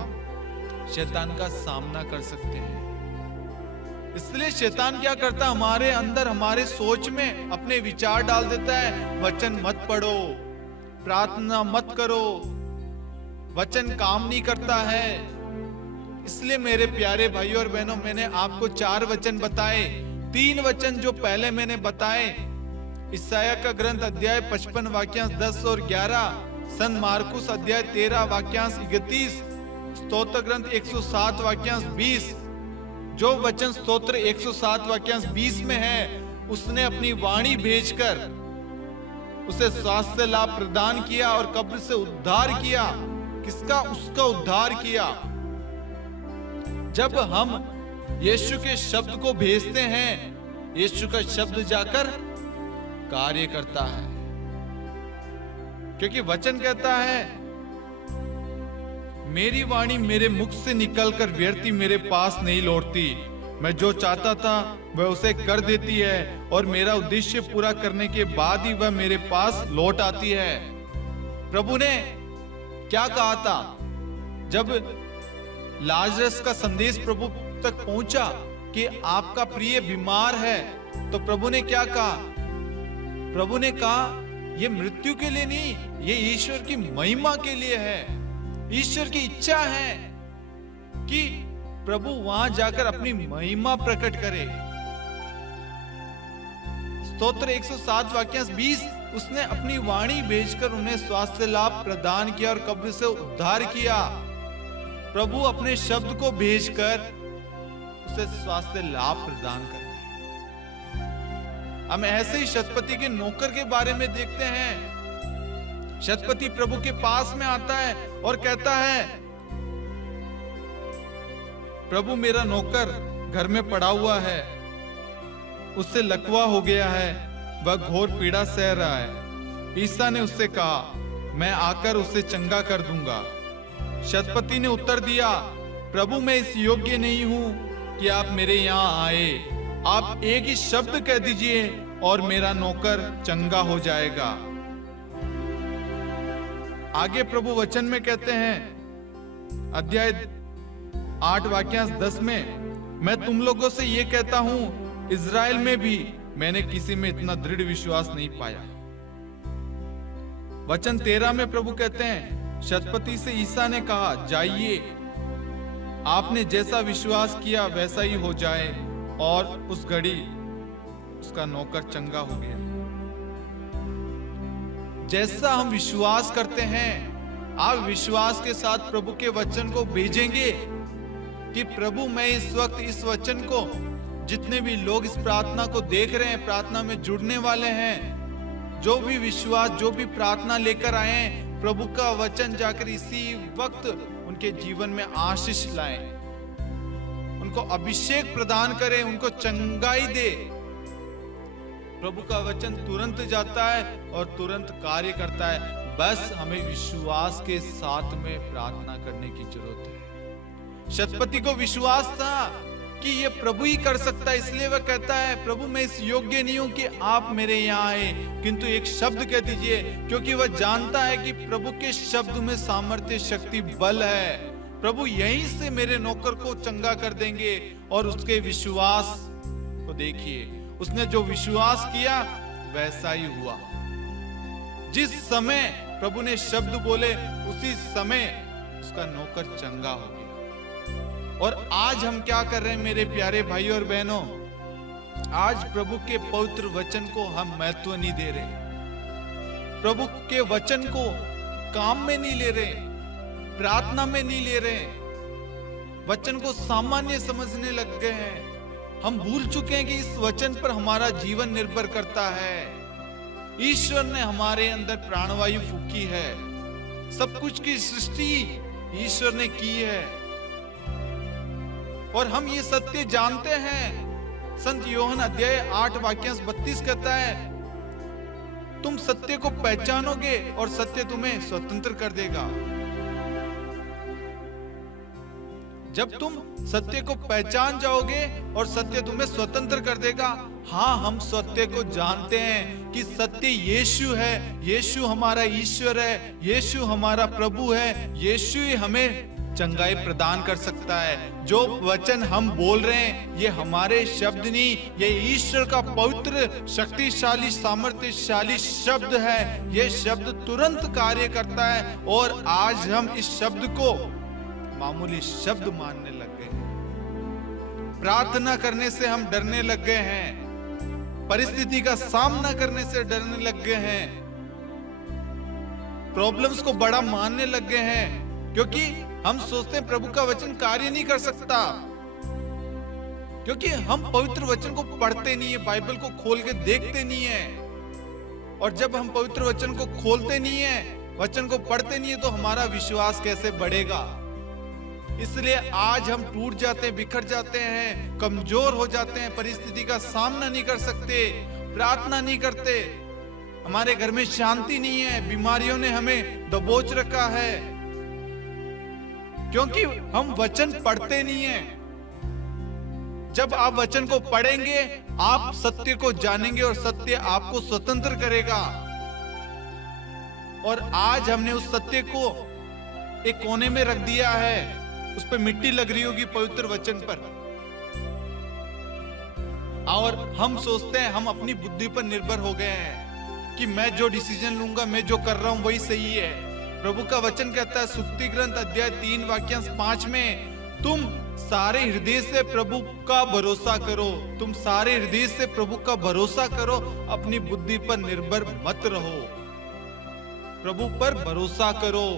शैतान का सामना कर सकते हैं। इसलिए शैतान क्या करता है, हमारे अंदर, हमारे सोच में अपने विचार डाल देता है, वचन मत पढ़ो, प्रार्थना मत करो, वचन काम नहीं करता है। इसलिए मेरे प्यारे भाइयों और बहनों, मैंने आपको 4 वचन बताए। 3 वचन जो पहले मैंने बताए, ईसाया का ग्रंथ अध्याय 55 वाक्यांश 10 और 11, सन मार्कुस अध्याय 13 वाक्यांश 31, स्तोत्र ग्रंथ 107 वाक्यांश 20। जो वचन स्तोत्र 107 वाक्यांश 20 में है, उसने अपनी वाणी भेजकर उसे स्वास्थ्य लाभ प्रदान किया और कब्र से उद्धार किया। किसका? उसका उद्धार किया। जब हम यीशु के शब्द को भेजते हैं, यीशु का शब्द जाकर कार्य करता है, क्योंकि वचन कहता है, मेरी वाणी मेरे मुख से निकलकर व्यर्थी मेरे पास नहीं लौटती, मैं जो चाहता था वह उसे कर देती है और मेरा उद्देश्य पूरा करने के बाद ही वह मेरे पास लौट आती है। प्रभु ने क्या कहा था जब लाजरस का संदेश प्रभु तक पहुंचा कि आपका प्रिय बीमार है, तो प्रभु ने क्या कहा? प्रभु ने कहा, यह मृत्यु के लिए नहीं, ये ईश्वर की महिमा के लिए है। ईश्वर की इच्छा है कि प्रभु वहां जाकर अपनी महिमा प्रकट करे। स्तोत्र 107 वाक्यांश 20, उसने अपनी वाणी भेजकर उन्हें स्वास्थ्य लाभ प्रदान किया और कब्र से उद्धार किया। प्रभु अपने शब्द को भेजकर उसे स्वास्थ्य लाभ प्रदान करता है। हम ऐसे ही शतपति के नौकर के बारे में देखते हैं। शतपति प्रभु के पास में आता है और कहता है, प्रभु मेरा नौकर घर में पड़ा हुआ है, उससे लकवा हो गया है, वह घोर पीड़ा सह रहा है। ईसा ने उससे कहा, मैं आकर उसे चंगा कर दूंगा। शतपति ने उत्तर दिया, प्रभु मैं इस योग्य नहीं हूं कि आप मेरे यहाँ आए, आप एक ही शब्द कह दीजिए और मेरा नौकर चंगा हो जाएगा। आगे प्रभु वचन में कहते हैं, अध्याय 8 वाक्यांश 10 में, मैं तुम लोगों से ये कहता हूं, इज़राइल में भी मैंने किसी में इतना दृढ़ विश्वास नहीं पाया। वचन 13 में प्रभु कहते हैं, शतपति से ईसा ने कहा, जाइए, आपने जैसा विश्वास किया वैसा ही हो जाए, और उस घड़ी उसका नौकर चंगा हो गया। जैसा हम विश्वास करते हैं, आप विश्वास के साथ प्रभु के वचन को भेजेंगे कि प्रभु मैं इस वक्त इस वचन को, जितने भी लोग इस प्रार्थना को देख रहे हैं, प्रार्थना में जुड़ने वाले हैं, जो भी विश्वास, जो भी प्रार्थना लेकर आए हैं, प्रभु का वचन जाकर इसी वक्त उनके जीवन में आशीष लाए, उनको अभिषेक प्रदान करे, उनको चंगाई दे। प्रभु का वचन तुरंत जाता है और तुरंत कार्य करता है। बस हमें विश्वास के साथ में प्रार्थना करने की जरूरत है। शतपति को विश्वास था कि ये प्रभु ही कर सकता है, इसलिए वह कहता है, प्रभु मैं इस योग्य नहीं हूं कि आप मेरे यहाँ आए, किंतु एक शब्द कह दीजिए, क्योंकि वह जानता है कि प्रभु के शब्द में सामर्थ्य, शक्ति, बल है। प्रभु यहीं से मेरे नौकर को चंगा कर देंगे। और उसके विश्वास को देखिए, उसने जो विश्वास किया वैसा ही हुआ। जिस समय प्रभु ने शब्द बोले, उसी समय उसका नौकर चंगा हो गया। और आज हम क्या कर रहे हैं मेरे प्यारे भाई और बहनों? आज प्रभु के पवित्र वचन को हम महत्व नहीं दे रहे, प्रभु के वचन को काम में नहीं ले रहे, प्रार्थना में नहीं ले रहे, वचन को सामान्य समझने लग गए हैं। हम भूल चुके हैं कि इस वचन पर हमारा जीवन निर्भर करता है। ईश्वर ने हमारे अंदर प्राणवायु फूकी है, सब कुछ की सृष्टि ईश्वर ने की है और हम ये सत्य जानते हैं। संत योहन अध्याय 8 वाक्यांश 32 कहता है, तुम सत्य को पहचानोगे और सत्य तुम्हें स्वतंत्र कर देगा। जब तुम सत्य को पहचान जाओगे और सत्य तुम्हें स्वतंत्र कर देगा। हाँ, हम सत्य को जानते हैं कि सत्य यीशु है, यीशु हमारा ईश्वर है, यीशु हमारा प्रभु है, यीशु ही हमें चंगाई प्रदान कर सकता है। जो वचन हम बोल रहे हैं ये हमारे शब्द नहीं, ये ईश्वर का पवित्र शक्तिशाली सामर्थ्यशाली शब्द है। ये शब्द तुरंत कार्य करता है और आज हम इस शब्द को मामूली शब्द मानने लग गए हैं। प्रार्थना करने से हम डरने लग गए हैं, परिस्थिति का सामना करने से डरने लग गए हैं, प्रॉब्लम्स को बड़ा मानने लग गए हैं, क्योंकि हम सोचते हैं प्रभु का वचन कार्य नहीं कर सकता, क्योंकि हम पवित्र वचन को पढ़ते नहीं है, बाइबल को खोल के देखते नहीं है। और जब हम पवित्र वचन को खोलते नहीं है, वचन को पढ़ते नहीं है, तो हमारा विश्वास कैसे बढ़ेगा? इसलिए आज हम टूट जाते हैं, बिखर जाते हैं, कमजोर हो जाते हैं, परिस्थिति का सामना नहीं कर सकते, प्रार्थना नहीं करते, हमारे घर में शांति नहीं है, बीमारियों ने हमें दबोच रखा है, क्योंकि हम वचन पढ़ते नहीं है। जब आप वचन को पढ़ेंगे आप सत्य को जानेंगे और सत्य आपको स्वतंत्र करेगा। और आज हमने उस सत्य को एक कोने में रख दिया है, उस पर मिट्टी लग रही होगी पवित्र वचन पर, और हम सोचते हैं हम अपनी बुद्धि पर निर्भर हो गए हैं कि मैं जो डिसीजन लूंगा, मैं जो कर रहा हूं वही सही है। प्रभु का वचन कहता है सुक्ति ग्रंथ अध्याय 3 वाक्यांश 5 में, तुम सारे हृदय से प्रभु का भरोसा करो, तुम सारे हृदय से प्रभु का भरोसा करो, अपनी बुद्धि पर निर्भर मत रहो, प्रभु पर भरोसा करो।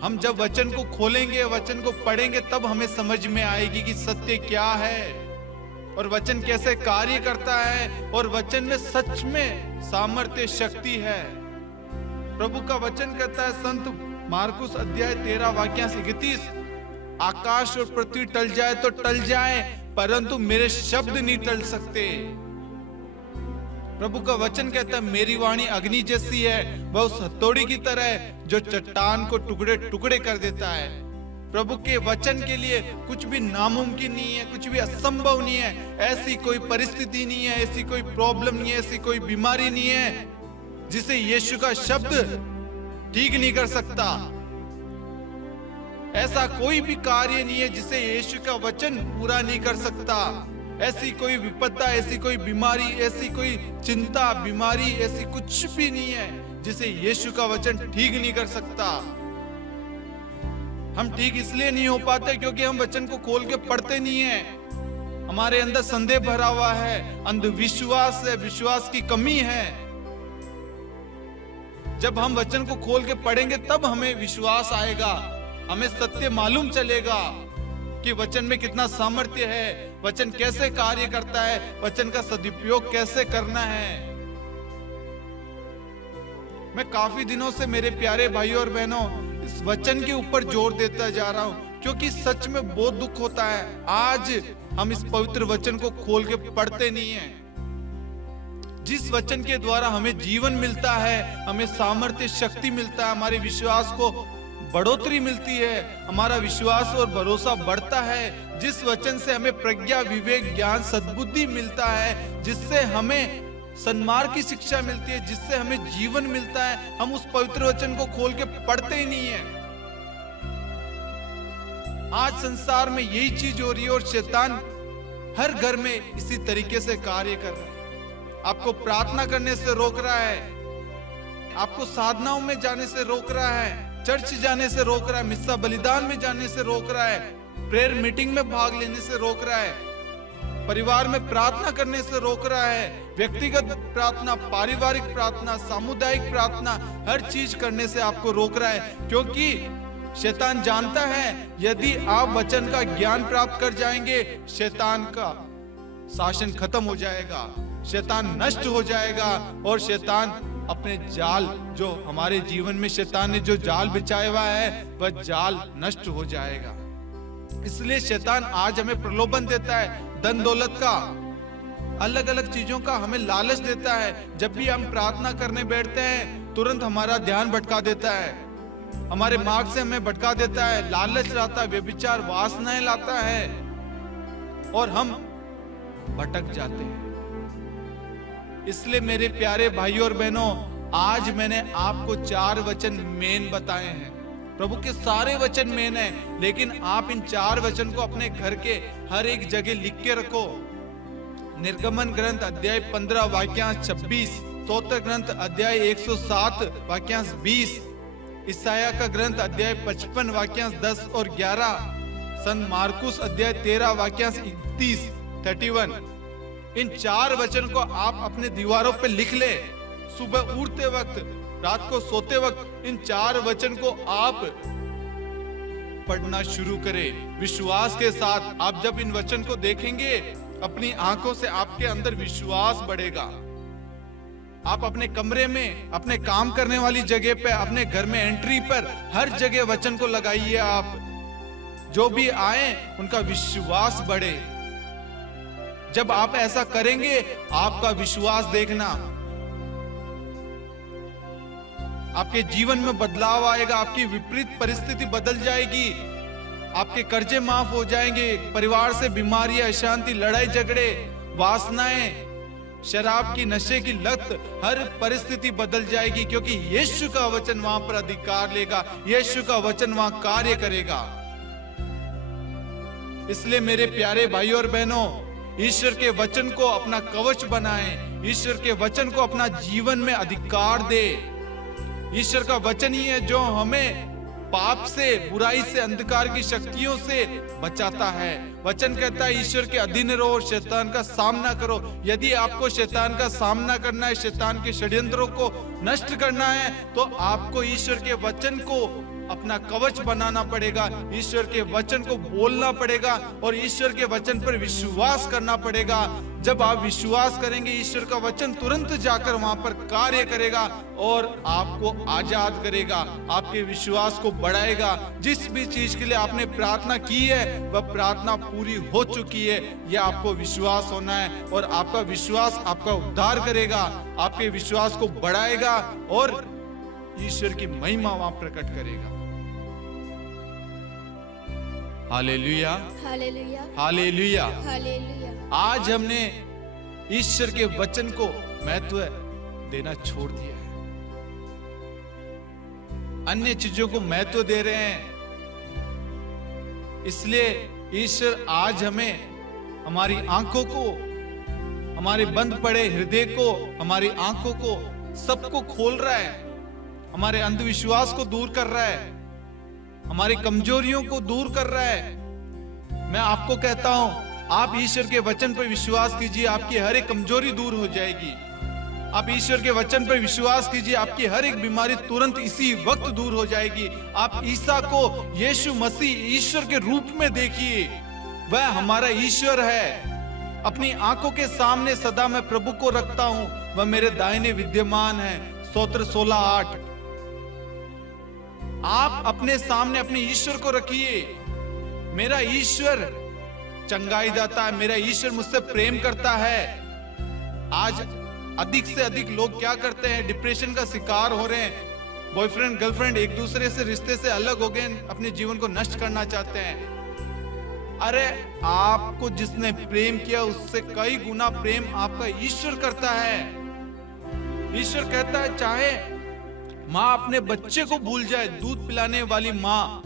हम जब वचन को खोलेंगे, वचन को पढ़ेंगे, तब हमें समझ में आएगी कि सत्य क्या है और वचन कैसे कार्य करता है और वचन में सच में सामर्थ्य शक्ति है। प्रभु का वचन कहता है संत मार्कुस अध्याय 13 वाक्यांश 31, आकाश और पृथ्वी टल जाए तो टल जाए, परंतु मेरे शब्द नहीं टल सकते। प्रभु का वचन कहता है मेरी वाणी अग्नि जैसी है, वह उस हथौड़ी की तरह है जो चट्टान को टुकड़े टुकड़े कर देता है। प्रभु के वचन के लिए कुछ भी नामुमकिन नहीं है, कुछ भी असंभव नहीं है। ऐसी कोई परिस्थिति नहीं है, ऐसी कोई प्रॉब्लम नहीं है, ऐसी कोई बीमारी नहीं है जिसे यीशु का शब्द ठीक नहीं कर सकता। ऐसा कोई भी कार्य नहीं है जिसे यीशु का वचन पूरा नहीं कर सकता। ऐसी कोई विपदा, ऐसी कोई बीमारी, ऐसी कोई चिंता, बीमारी, ऐसी कुछ भी नहीं है जिसे यीशु का वचन ठीक नहीं कर सकता। हम ठीक इसलिए नहीं हो पाते क्योंकि हम वचन को खोल के पढ़ते नहीं है। हमारे अंदर संदेह भरा हुआ है, अंधविश्वास है, विश्वास की कमी है। जब हम वचन को खोल के पढ़ेंगे तब हमें विश्वास आएगा, हमें सत्य मालूम चलेगा कि वचन में कितना सामर्थ्य है, वचन कैसे कार्य करता है, वचन का सदुपयोग कैसे करना है। मैं काफी दिनों से मेरे प्यारे भाइयों और बहनों इस वचन के ऊपर जोर देता जा रहा हूं, क्योंकि सच में बहुत दुख होता है आज हम इस पवित्र वचन को खोल के पढ़ते नहीं हैं। जिस वचन के द्वारा हमें जीवन मिलता है, हमें सामर्थ्य शक्ति मिलता है, हमारे विश्वास को बढ़ोतरी मिलती है, हमारा विश्वास और भरोसा बढ़ता है। जिस वचन से हमें प्रज्ञा, विवेक, ज्ञान, सद्बुद्धि मिलता है, जिससे हमें सन्मार्ग की शिक्षा मिलती है, जिससे हमें जीवन मिलता है, हम उस पवित्र वचन को खोल के पढ़ते ही नहीं है। आज संसार में यही चीज हो रही है और शैतान हर घर में इसी तरीके से कार्य कर रहा है। आपको प्रार्थना करने से रोक रहा है, आपको साधनाओं में जाने से रोक रहा है, चर्च जाने से रोक रहा है, मिस्सा बलिदान में जाने से रोक रहा है, प्रेयर मीटिंग में भाग लेने से रोक रहा है, परिवार में प्रार्थना करने से रोक रहा है, व्यक्तिगत प्रार्थना, पारिवारिक प्रार्थना, सामुदायिक प्रार्थना, हर चीज करने से आपको रोक रहा है। क्योंकि शैतान जानता है यदि आप वचन का ज्ञान प्राप्त कर जाएंगे, शैतान का शासन खत्म हो जाएगा, शैतान नष्ट हो जाएगा और शैतान अपने जाल, जो हमारे जीवन में शैतान ने जो जाल बिछाया हुआ है, वह जाल नष्ट हो जाएगा। इसलिए शैतान आज हमें प्रलोभन देता है, धन दौलत का, अलग अलग चीजों का हमें लालच देता है। जब भी हम प्रार्थना करने बैठते हैं तुरंत हमारा ध्यान भटका देता है, हमारे मार्ग से हमें भटका देता है, लालच लाता है, व्यभिचार, वासनाएं लाता है और हम भटक जाते हैं। इसलिए मेरे प्यारे भाइयों और बहनों, आज मैंने आपको 4 वचन मेन बताए हैं। प्रभु के सारे वचन मेन है, लेकिन आप इन 4 वचन को अपने घर के हर एक जगह लिख के रखो। निर्गमन ग्रंथ अध्याय 15 वाक्यांश 26, स्तोत्र ग्रंथ अध्याय 107 वाक्यांश 20, ईसाया का ग्रंथ अध्याय 55 वाक्यांश 10 और 11, संत मार्कुस अध्याय 13 वाक्यांश 31। इन 4 वचन को आप अपने दीवारों पे लिख ले। सुबह उठते वक्त, रात को सोते वक्त इन 4 वचन को आप पढ़ना शुरू करें विश्वास के साथ। आप जब इन वचन को देखेंगे, अपनी आंखों से आपके अंदर विश्वास बढ़ेगा। आप अपने कमरे में, अपने काम करने वाली जगह पे, अपने घर में एंट्री पर, हर जगह वचन को लगाइए। आप जो भी आए उनका विश्वास बढ़े। जब आप ऐसा करेंगे, आपका विश्वास देखना, आपके जीवन में बदलाव आएगा, आपकी विपरीत परिस्थिति बदल जाएगी, आपके कर्जे माफ हो जाएंगे, परिवार से बीमारियां, अशांति, लड़ाई झगड़े, वासनाएं, शराब की, नशे की लत, हर परिस्थिति बदल जाएगी। क्योंकि यीशु का वचन वहां पर अधिकार लेगा, यीशु का वचन वहां कार्य करेगा। इसलिए मेरे प्यारे भाइयों और बहनों, ईश्वर के वचन को अपना कवच बनाएं, ईश्वर के वचन को अपना जीवन में अधिकार दे। ईश्वर का वचन ही है जो हमें पाप से, बुराई से, अंधकार की शक्तियों से बचाता है। वचन कहता है ईश्वर के अधीन रहो और शैतान का सामना करो। यदि आपको शैतान का सामना करना है, शैतान के षड्यंत्रों को नष्ट करना है, तो आपको ईश्वर के वचन को अपना कवच बनाना पड़ेगा, ईश्वर के वचन को बोलना पड़ेगा और ईश्वर के वचन पर विश्वास करना पड़ेगा। जब आप विश्वास करेंगे, ईश्वर का वचन तुरंत जाकर वहां पर कार्य करेगा और आपको आजाद करेगा, आपके विश्वास को बढ़ाएगा। जिस भी चीज के लिए आपने प्रार्थना की है, वह प्रार्थना पूरी हो चुकी है, यह आपको विश्वास होना है और आपका विश्वास आपका उद्धार करेगा, आपके विश्वास को बढ़ाएगा और ईश्वर की महिमा वहां प्रकट करेगा। Hallelujah, hallelujah, hallelujah. हालेलुया। आज हमने ईश्वर के वचन को महत्व देना छोड़ दिया है, अन्य चीजों को महत्व दे रहे हैं। इसलिए ईश्वर आज हमें हमारी आंखों को, हमारे बंद पड़े हृदय को, हमारी आंखों को, सबको खोल रहा है, हमारे अंधविश्वास को दूर कर रहा है, हमारी कमजोरियों को दूर कर रहा है। मैं आपको कहता हूं, आप ईश्वर के वचन पर विश्वास कीजिए, आपकी हर एक कमजोरी दूर हो जाएगी। आप ईश्वर के वचन पर विश्वास कीजिए, आपकी हर एक बीमारी तुरंत इसी वक्त दूर हो जाएगी। आप ईसा को, यीशु मसीह, ईश्वर के रूप में देखिए, वह हमारा ईश्वर है। अपनी आंखों के सामने सदा मैं प्रभु को रखता हूं, वह मेरे दाहिने विद्यमान है। स्तोत्र 16:8। आप अपने सामने अपने ईश्वर को रखिए। मेरा ईश्वर चंगाई दाता है, मेरा ईश्वर मुझसे प्रेम करता है। आज अधिक से अधिक लोग क्या करते हैं, डिप्रेशन का शिकार हो रहे हैं। बॉयफ्रेंड गर्लफ्रेंड एक दूसरे से, रिश्ते से अलग हो गए, अपने जीवन को नष्ट करना चाहते हैं। अरे आपको जिसने प्रेम किया उससे कई गुना प्रेम आपका ईश्वर करता है। ईश्वर कहता है चाहे माँ अपने बच्चे को भूल जाए, दूध पिलाने वाली माँ,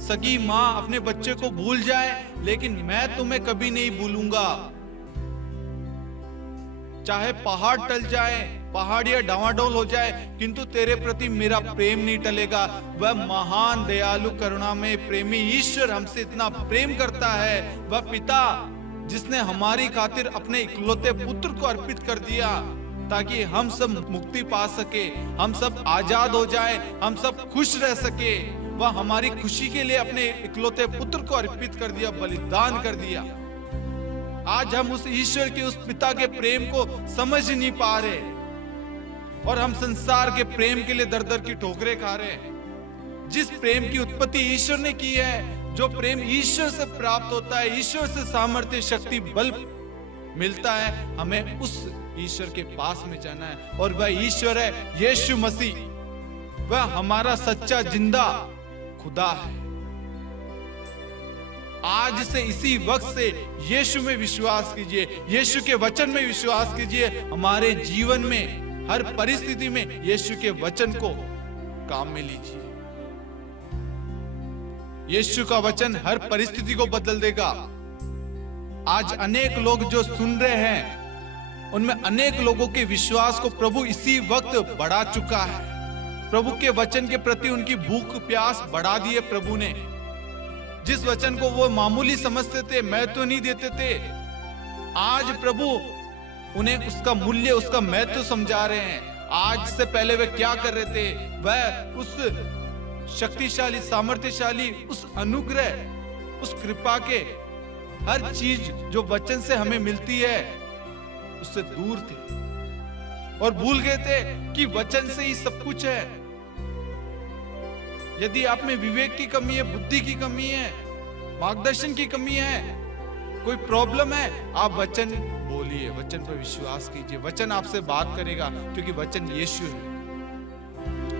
सगी माँ अपने बच्चे को भूल जाए, लेकिन मैं तुम्हें कभी नहीं भूलूंगा। चाहे पहाड़ टल जाए, पहाड़ियां डावाडोल हो जाए, किंतु तेरे प्रति मेरा प्रेम नहीं टलेगा। वह महान दयालु करुणा में प्रेमी ईश्वर हमसे इतना प्रेम करता है। वह पिता जिसने हमारी खातिर अपने इकलौते पुत्र को अर्पित कर दिया ताकि हम सब मुक्ति पा सके, हम सब आजाद हो जाए, हम सब खुश रह सके। वह हमारी खुशी के लिए अपने इकलौते पुत्र को अर्पित कर दिया, बलिदान कर दिया। आज हम उस ईश्वर के, उस पिता के प्रेम को समझ नहीं पा रहे और हम संसार के प्रेम के लिए दर दर की ठोकरें खा रहे हैं। जिस प्रेम की उत्पत्ति ईश्वर ने की है, जो प्रेम ईश्वर से प्राप्त होता है, ईश्वर से सामर्थ्य, शक्ति, बल मिलता है, हमें उस ईश्वर के पास में जाना है। और वह ईश्वर है यीशु मसीह। वह हमारा सच्चा जिंदा खुदा है। आज से, इसी वक्त से यीशु में विश्वास कीजिए, यीशु के वचन में विश्वास कीजिए। हमारे जीवन में हर परिस्थिति में यीशु के वचन को काम में लीजिए। यीशु का वचन हर परिस्थिति को बदल देगा। आज अनेक लोग जो सुन रहे हैं, उनमें अनेक लोगों के विश्वास को प्रभु इसी वक्त बढ़ा चुका है। प्रभु के वचन के प्रति उनकी भूख प्यास बढ़ा दी है प्रभु ने। जिस वचन को वो मामूली समझते थे, महत्व नहीं देते थे, आज प्रभु उन्हें उसका मूल्य, उसका महत्व समझा रहे हैं। आज से पहले वे क्या कर रहे थे, वह उस शक्तिशाली, सामर्थ्यशाली, उस अनुग्रह, उस कृपा के हर चीज जो वचन से हमें मिलती है उससे दूर थे और भूल गए थे कि वचन से ही सब कुछ है। यदि आप में विवेक की कमी है, बुद्धि की कमी है, मार्गदर्शन की कमी है, कोई प्रॉब्लम है, आप वचन बोलिए, वचन पर विश्वास कीजिए। वचन आपसे बात करेगा क्योंकि वचन यीशु है।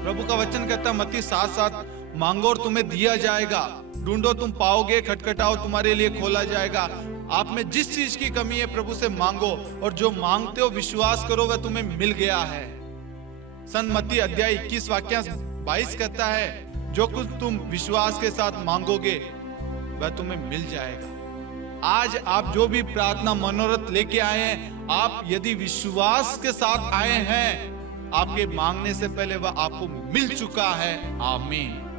प्रभु का वचन कहता है मत्ती 7:7, मांगो और तुम्हें दिया जाएगा, ढूंढो तुम पाओगे, खटखटाओ तुम्हारे लिए खोला जाएगा। आप में जिस चीज की कमी है प्रभु से मांगो, और जो मांगते हो विश्वास करो वह तुम्हें मिल गया है। संत मत्ती अध्याय 21 वाक्यांश 22 कहता है, जो कुछ तुम विश्वास के साथ मांगोगे वह तुम्हें मिल जाएगा। आज आप जो भी प्रार्थना मनोरथ लेके आए हैं, आप यदि विश्वास के साथ आए हैं, आपके मांगने से पहले वह आपको मिल चुका है। आमीन।